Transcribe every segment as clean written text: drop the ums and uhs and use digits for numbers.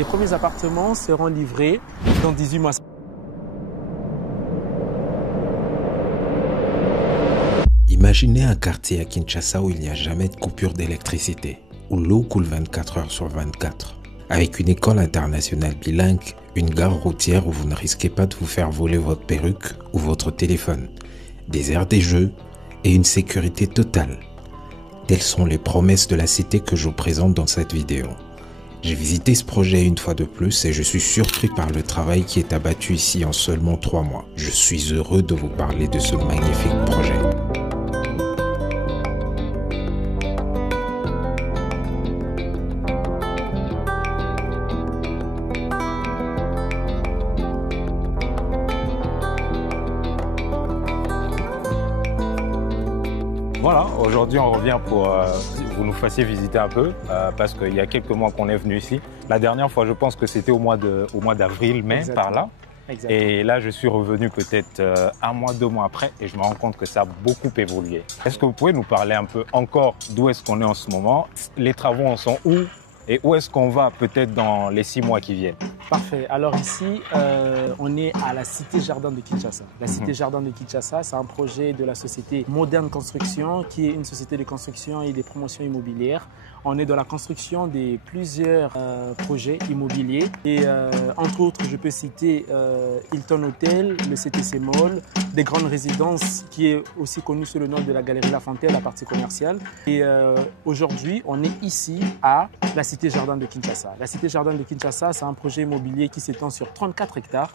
les premiers appartements seront livrés dans 18 mois. Imaginez un quartier à Kinshasa où il n'y a jamais de coupure d'électricité, où l'eau coule 24 heures sur 24, avec une école internationale bilingue, une gare routière où vous ne risquez pas de vous faire voler votre perruque ou votre téléphone, des aires des jeux et une sécurité totale. Telles sont les promesses de la cité que je vous présente dans cette vidéo. J'ai visité ce projet une fois de plus et je suis surpris par le travail qui est abattu ici en seulement 3 mois. Je suis heureux de vous parler de ce magnifique projet. Voilà, aujourd'hui on revient pour que vous nous fassiez visiter un peu parce qu'il y a quelques mois qu'on est venu ici. La dernière fois, je pense que c'était au mois d'avril, mai, par là. Exactement. Et là, je suis revenu peut-être 1 mois, 2 mois après et je me rends compte que ça a beaucoup évolué. Est-ce que vous pouvez nous parler un peu encore d'où est-ce qu'on est en ce moment? Les travaux en sont où? Et où est-ce qu'on va peut-être dans les 6 mois qui viennent? Parfait. Alors ici, on est à la Cité Jardin de Kinshasa. La Cité Jardin de Kinshasa, c'est un projet de la société Moderne Construction, qui est une société de construction et des promotions immobilières. On est dans la construction de plusieurs projets immobiliers. Et entre autres, je peux citer Hilton Hotel, le CTC Mall, des grandes résidences qui est aussi connu sous le nom de la Galerie Lafontaine, la partie commerciale. Et aujourd'hui, on est ici à la Cité Jardin de Kinshasa. La Cité Jardin de Kinshasa, c'est un projet immobilier qui s'étend sur 34 hectares.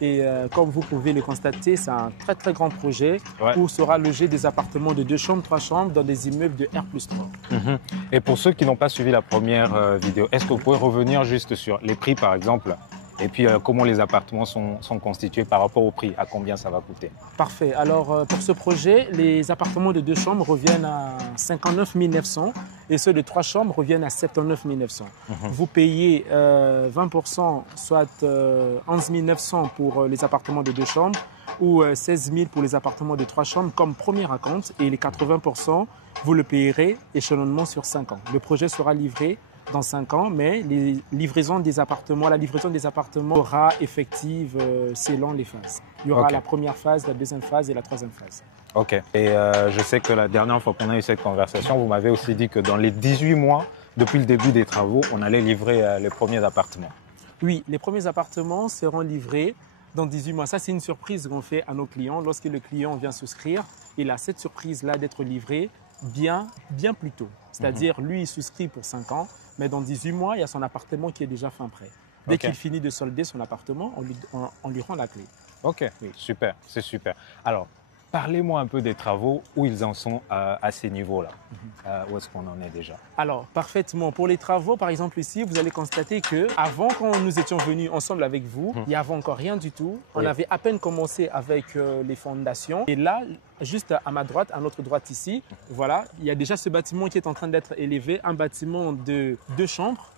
Et comme vous pouvez le constater, c'est un très grand projet où sera logé des appartements de 2 chambres, 3 chambres dans des immeubles de R+3. Et pour ceux qui n'ont pas suivi la première vidéo, est-ce que vous pouvez revenir juste sur les prix par exemple? Et puis, comment les appartements sont constitués par rapport au prix? À combien ça va coûter? Parfait. Alors, pour ce projet, les appartements de 2 chambres reviennent à 59 900 et ceux de 3 chambres reviennent à 79 900. Vous payez 20%, soit 11 900 pour les appartements de 2 chambres ou 16 000 pour les appartements de 3 chambres comme premier acompte et les 80%, vous le payerez échelonnement sur 5 ans. Le projet sera livré dans 5 ans, mais la livraison des appartements sera effective selon les phases. Il y aura la première phase, la deuxième phase et la troisième phase. Ok. Et je sais que la dernière fois qu'on a eu cette conversation, vous m'avez aussi dit que dans les 18 mois, depuis le début des travaux, on allait livrer les premiers appartements. Oui, les premiers appartements seront livrés dans 18 mois. Ça, c'est une surprise qu'on fait à nos clients. Lorsque le client vient souscrire, il a cette surprise-là d'être livré bien plus tôt. C'est-à-dire, lui, il souscrit pour 5 ans, mais dans 18 mois, il y a son appartement qui est déjà fin prêt. Dès qu'il finit de solder son appartement, on lui rend la clé. Ok, oui, super, c'est super. Alors, parlez-moi un peu des travaux, où ils en sont à ces niveaux-là. Où est-ce qu'on en est déjà? Alors, parfaitement. Pour les travaux, par exemple ici, vous allez constater qu'avant, quand nous étions venus ensemble avec vous, il n'y avait encore rien du tout. On avait à peine commencé avec les fondations. Et là, juste à ma droite, à notre droite ici, voilà, il y a déjà ce bâtiment qui est en train d'être élevé, un bâtiment de 2 chambres.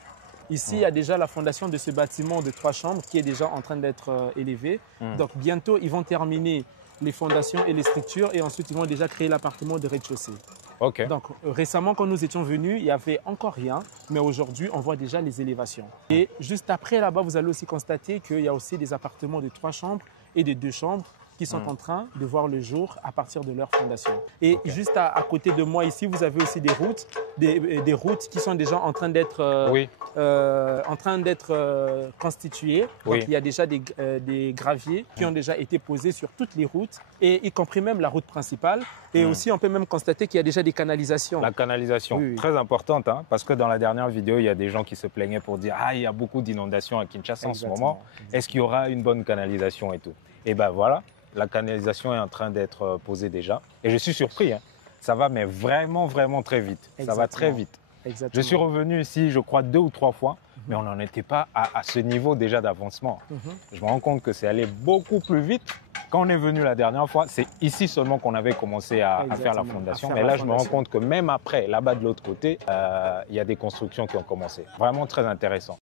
Ici, il y a déjà la fondation de ce bâtiment de 3 chambres qui est déjà en train d'être élevé. Donc, bientôt, ils vont terminer les fondations et les structures et ensuite, ils vont déjà créer l'appartement de rez-de-chaussée. Donc, récemment, quand nous étions venus, il n'y avait encore rien, mais aujourd'hui, on voit déjà les élévations. Et juste après, là-bas, vous allez aussi constater qu'il y a aussi des appartements de 3 chambres et de 2 chambres qui sont en train de voir le jour à partir de leur fondation. Et juste à côté de moi ici, vous avez aussi des routes qui sont déjà en train d'être constituées. Donc, il y a déjà des graviers qui ont déjà été posés sur toutes les routes, et y compris même la route principale. Et aussi, on peut même constater qu'il y a déjà des canalisations. La canalisation, très importante, hein, parce que dans la dernière vidéo, il y a des gens qui se plaignaient pour dire « Ah, il y a beaucoup d'inondations à Kinshasa en ce moment. Est-ce qu'il y aura une bonne canalisation et tout ?» Et bien voilà. La canalisation est en train d'être posée déjà. Et je suis surpris, hein. Ça va mais vraiment très vite. Ça va très vite. Je suis revenu ici, je crois, 2 ou 3 fois, mais on n'en était pas à ce niveau déjà d'avancement. Je me rends compte que c'est allé beaucoup plus vite. Quand on est venu la dernière fois, c'est ici seulement qu'on avait commencé à faire la fondation. Mais là, je me rends compte que même après, là-bas de l'autre côté, il y a des constructions qui ont commencé. Vraiment très intéressant.